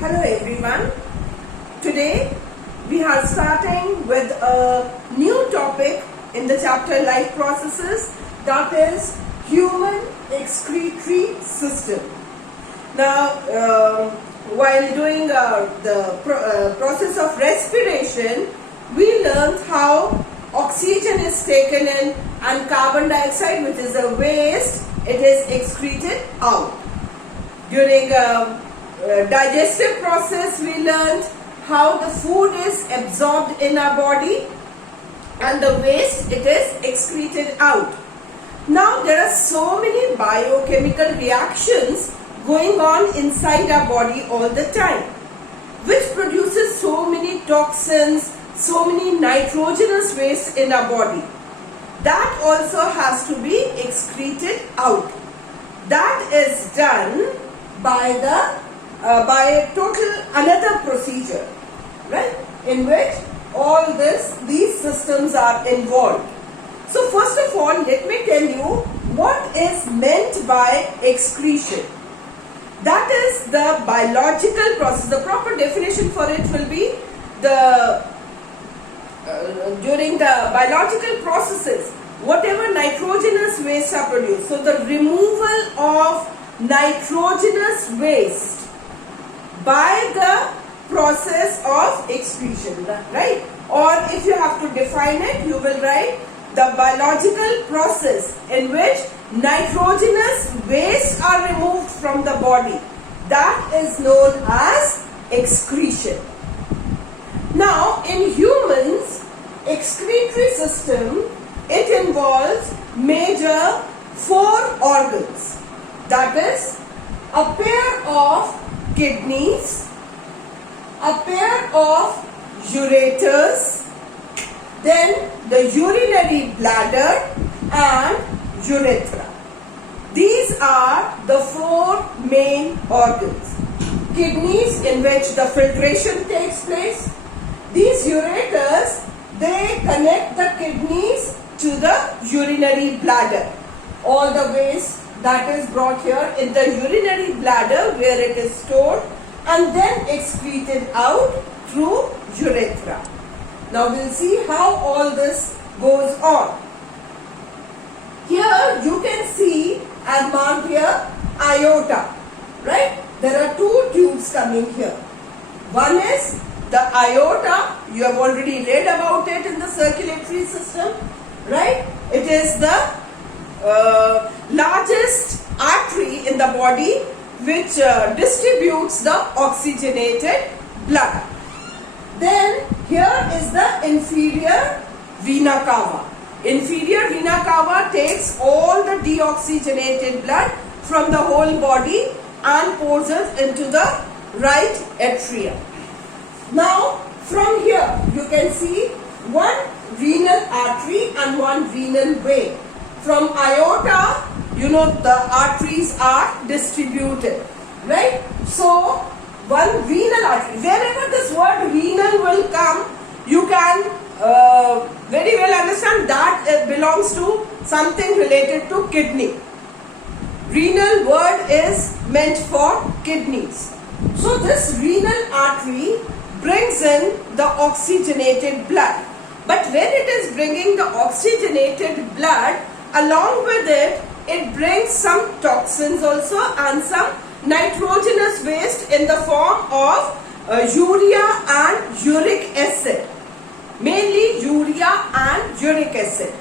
Hello everyone. Today we are starting with a new topic in the chapter Life Processes, that is Human Excretory System. Now while doing the process of respiration, we learned how oxygen is taken in and carbon dioxide, which is a waste, it is excreted out. During digestive process, we learned how the food is absorbed in our body and the waste, it is excreted out. Now there are so many biochemical reactions going on inside our body all the time, which produces so many toxins, so many nitrogenous waste in our body. That also has to be excreted out. That is done by a total another procedure, right, in which all these systems are involved. So first of all, let me tell you what is meant by excretion. That is the biological process. The proper definition for it will be during the biological processes, whatever nitrogenous waste are produced. So the removal of nitrogenous waste by the process of excretion, right? Or if you have to define it, you will write the biological process in which nitrogenous waste are removed from the body. That is known as excretion. Now in humans, excretory system, it involves major 4 organs. That is a pair of kidneys, a pair of ureters, then the urinary bladder and urethra. These are the 4 main organs. Kidneys, in which the filtration takes place. These ureters, they connect the kidneys to the urinary bladder. All the waste that is brought here in the urinary bladder, where it is stored and then excreted out through urethra. Now we'll see how all this goes on. Here you can see, as marked here, aorta, right? There are 2 tubes coming here. One is the aorta. You have already read about it in the circulatory system, right? It is the largest artery in the body which distributes the oxygenated blood. Then here is the inferior vena cava. Inferior vena cava takes all the deoxygenated blood from the whole body and pours it into the right atrium. Now from here you can see one renal artery and one renal vein. From aorta, you know, the arteries are distributed, right? So one renal artery, wherever this word renal will come, you can very well understand that it belongs to something related to kidney. Renal word is meant for kidneys. So this renal artery brings in the oxygenated blood. But when it is bringing the oxygenated blood, along with it, it brings some toxins also and some nitrogenous waste in the form of urea and uric acid. Mainly urea and uric acid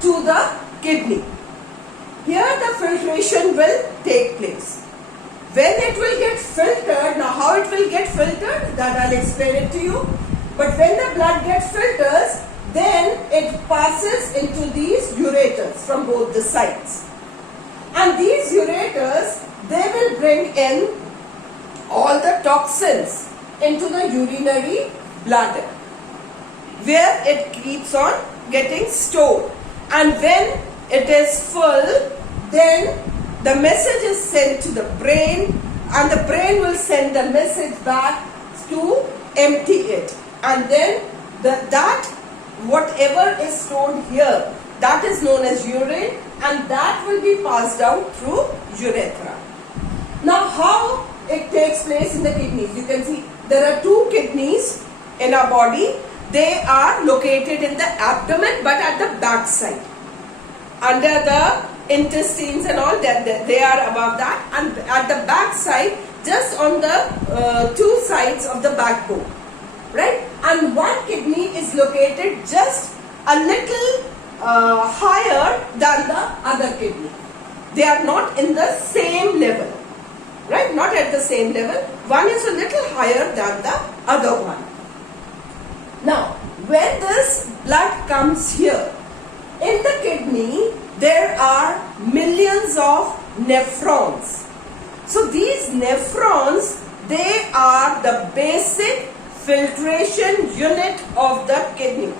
to the kidney. Here the filtration will take place. When it will get filtered, now how it will get filtered, that I'll explain it to you. But when the blood gets filtered, then it passes into these ureters from both the sides. And these ureters, they will bring in all the toxins into the urinary bladder, where it keeps on getting stored. And when it is full, then the message is sent to the brain, and the brain will send the message back to empty it. And then whatever is stored here, that is known as urine, and that will be passed out through urethra. Now how it takes place in the kidneys? You can see there are two kidneys in our body. They are located in the abdomen but at the back side. Under the intestines and all that, they are above that, and at the back side, just on the two sides of the backbone, right? And one kidney is located just a little higher than the other kidney. They are not in the same level, right? Not at the same level. One is a little higher than the other one. Now, when this blood comes here, in the kidney, there are millions of nephrons. So these nephrons, they are the basic filtration unit of the kidney.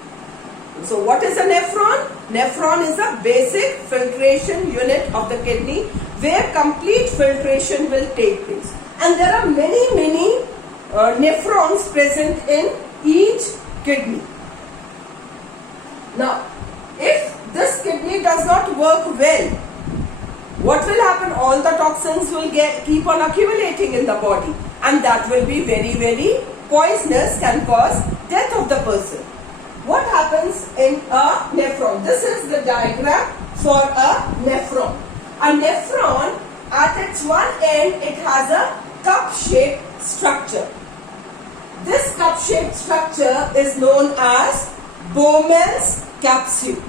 So what is a nephron? Nephron is a basic filtration unit of the kidney where complete filtration will take place. And there are many nephrons present in each kidney. Now, if this kidney does not work well, what will happen? All the toxins will keep on accumulating in the body, and that will be very poisonous, can cause death of the person. What happens in a nephron? This is the diagram for a nephron. A nephron, at its one end, it has a cup-shaped structure. This cup-shaped structure is known as Bowman's capsule.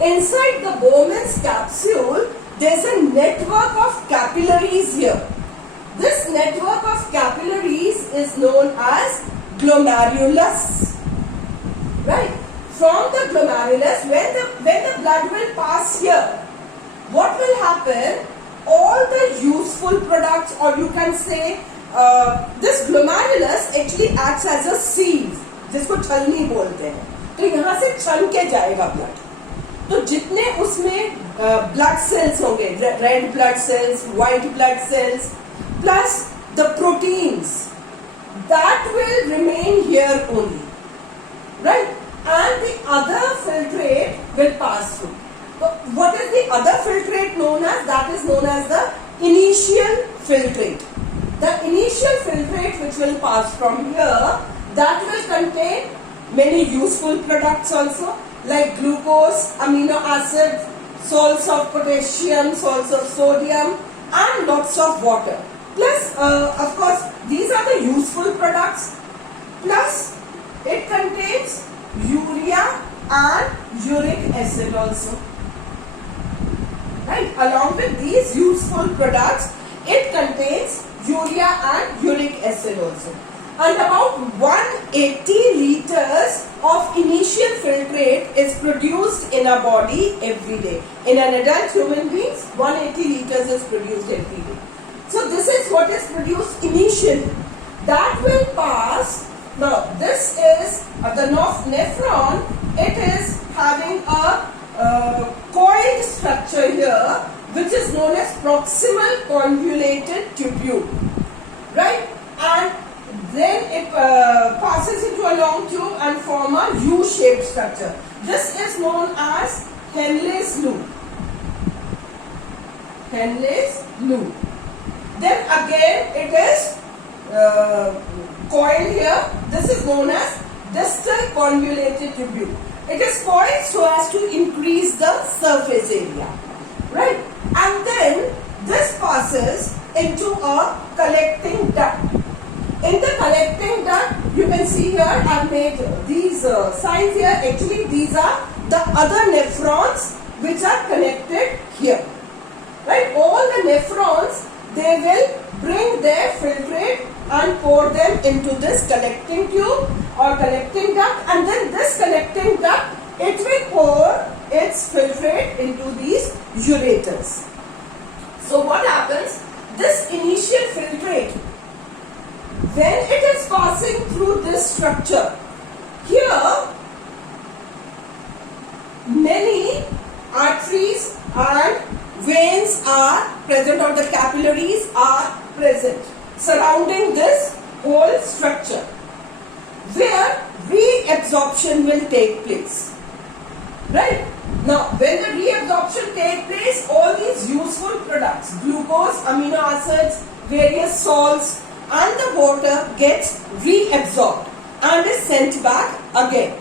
Inside the Bowman's capsule, there is a network of capillaries here. This network of capillaries is known as glomerulus. Right? From the glomerulus, when the blood will pass here, what will happen? All the useful products, or you can say this glomerulus actually acts as a sieve, जिसको छलनी बोलते हैं. तो यहाँ से छन के जाएगा blood. तो जितने उसमें blood cells होंगे, red blood cells, white blood cells, plus the proteins, that will remain here only, right? And the other filtrate will pass through. So what is the other filtrate known as? That is known as the initial filtrate. The initial filtrate which will pass from here, that will contain many useful products also, like glucose, amino acids, salts of potassium, salts of sodium, and lots of water. Plus, of course, these are the useful products. Plus, it contains urea and uric acid also. Right? Along with these useful products, it contains urea and uric acid also. And about 180 liters of initial filtrate is produced in our body every day. In an adult human being, 180 liters is produced every day. So this is what is produced initially. That will pass. Now this is the nephron. It is having a coiled structure here, which is known as proximal convoluted tubule, right? And then it passes into a long tube and form a U-shaped structure. This is known as Henle's loop. Henle's loop. Then again it is coiled here. This is known as distal convoluted tubule. It is coiled so as to increase the surface area, right? And then this passes into a collecting duct. In the collecting duct, you can see here I have made these signs here. Actually, these are the other nephrons which are connected here, right? All the nephrons, they will bring their filtrate and pour them into this collecting tube or collecting duct, and then this collecting duct, it will pour its filtrate into these ureters. So what happens? This initial filtrate, when it is passing through this structure, here many arteries and veins are present, or the capillaries are present surrounding this whole structure, where reabsorption will take place, right? Now, when the reabsorption takes place, all these useful products, glucose, amino acids, various salts and the water gets reabsorbed and is sent back again.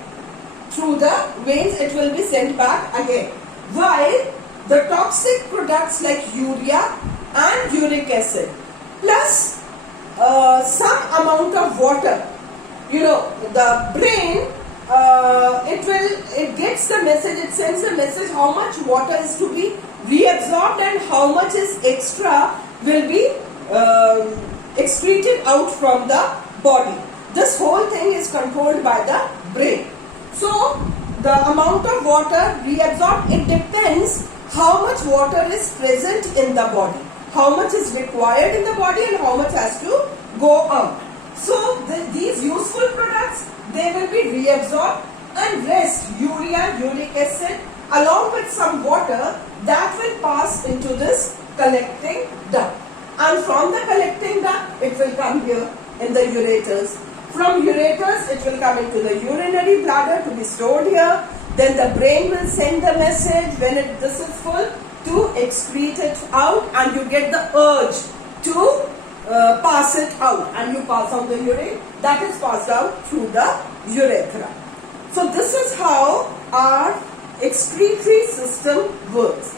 Through the veins it will be sent back again. While the toxic products like urea and uric acid plus some amount of water, the brain, it gets the message, it sends the message how much water is to be reabsorbed and how much is extra will be excreted out from the body. This whole thing is controlled by the brain. So the amount of water reabsorbed, it depends how much water is present in the body, how much is required in the body and how much has to go out. So these useful products, they will be reabsorbed, and rest, urea, uric acid along with some water, that will pass into this collecting duct, and from the collecting duct it will come here in the ureters. From ureters it will come into the urinary bladder to be stored here. Then the brain will send the message when this is full to excrete it out, and you get the urge to pass it out, and you pass out the urine that is passed out through the urethra. So this is how our excretory system works.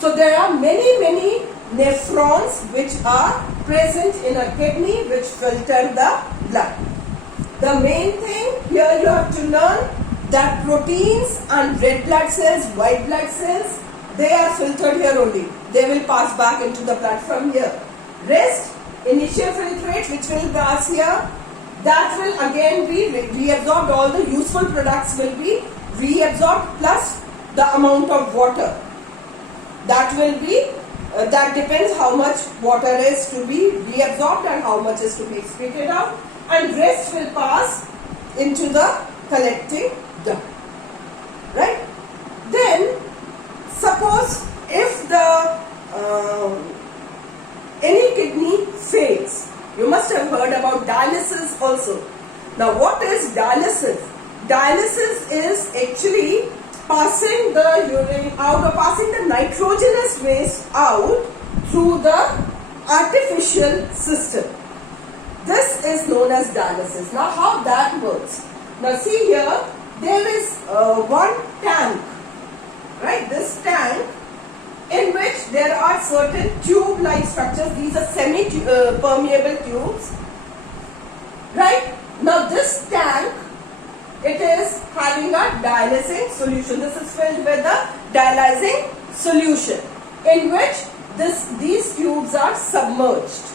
So there are many nephrons which are present in a kidney which filter the blood. The main thing here you have to learn that proteins and red blood cells, white blood cells, they are filtered here only. They will pass back into the blood from here. Rest, initial filtrate which will pass here, that will again be reabsorbed. All the useful products will be reabsorbed plus the amount of water. That will be, that depends how much water is to be reabsorbed and how much is to be excreted out. And rest will pass into the collecting duct. Right? Then, suppose if the any kidney fails, you must have heard about dialysis also. Now, what is dialysis? Dialysis is actually passing the urine out or passing the nitrogenous waste out through the artificial system. This is known as dialysis. Now, how that works? Now, see here, there is one tank, right? This tank in which there are certain tube-like structures. These are semi-permeable tubes, right? Now, this tank, it is having a dialysing solution. This is filled with a dialysing solution in which these tubes are submerged.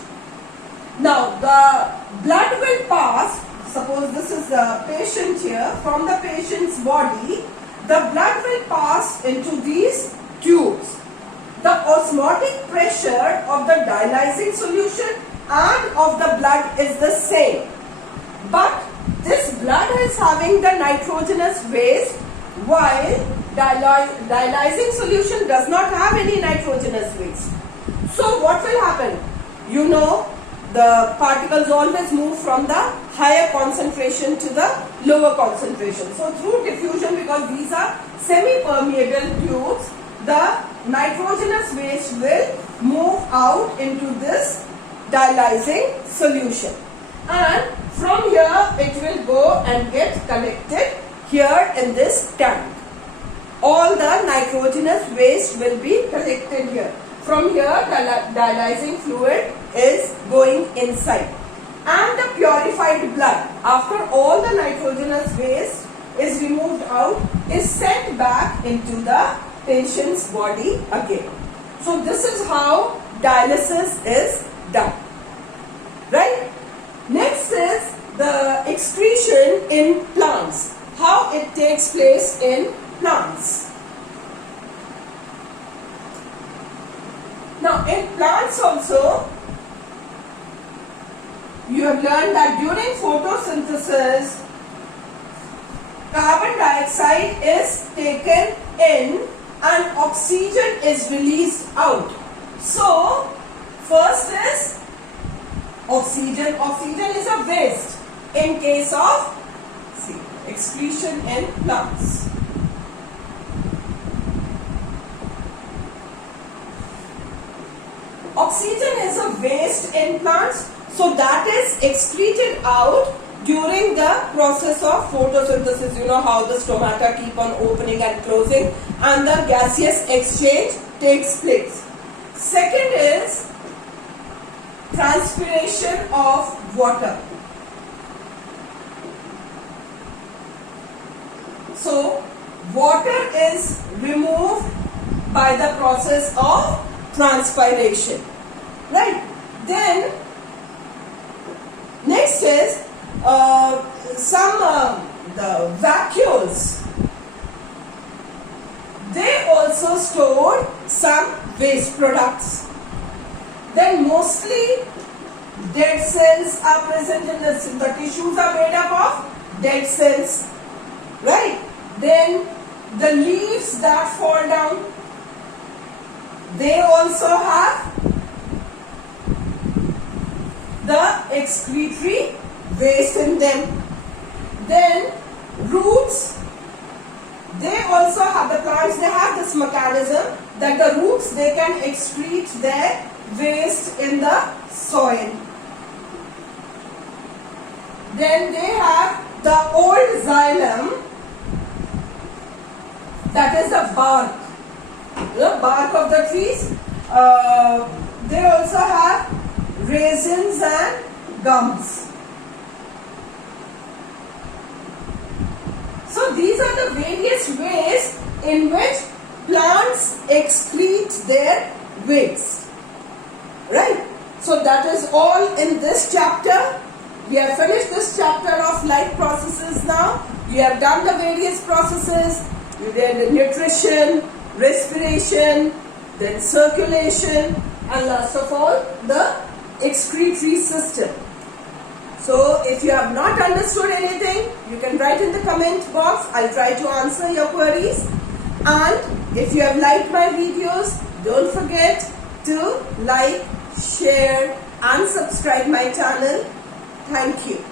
Now, the blood will pass, suppose this is the patient here, from the patient's body, the blood will pass into these tubes. The osmotic pressure of the dialysing solution and of the blood is the same. But this blood is having the nitrogenous waste, while dialysing solution does not have any nitrogenous waste. So what will happen? The particles always move from the higher concentration to the lower concentration. So through diffusion, because these are semi-permeable tubes, the nitrogenous waste will move out into this dialysing solution. And from here, it will go and get collected here in this tank. All the nitrogenous waste will be collected here. From here, dialysing fluid is going inside. And the purified blood, after all the nitrogenous waste is removed out, is sent back into the patient's body again. So this is how dialysis is done. Right? Next is the excretion in plants. How it takes place in plants. Now, in plants also, you have learned that during photosynthesis, carbon dioxide is taken in and oxygen is released out. So, first is oxygen. Oxygen is a waste in case of excretion in plants. Oxygen is a waste in plants, so that is excreted out during the process of photosynthesis. You know how the stomata keep on opening and closing, and the gaseous exchange takes place. Second is transpiration of water. So water is removed by the process of transpiration, right? Then next is the vacuoles. They also store some waste products. Then mostly dead cells are present in the tissues are made up of dead cells, right? Then the leaves that fall down, they also have the excretory waste in them. Then roots, they also have, the plants, they have this mechanism that the roots, they can excrete their waste in the soil. Then they have the old xylem, that is the bark of the trees. They also have raisins and gums. So these are the various ways in which plants excrete their waste, right? So that is all in this chapter. We have finished this chapter of life processes now. We have done the various processes. We did nutrition, respiration, then circulation, and last of all the excretory system. So if you have not understood anything, you can write in the comment box. I'll try to answer your queries. And if you have liked my videos, don't forget to like, share and subscribe my channel. Thank you.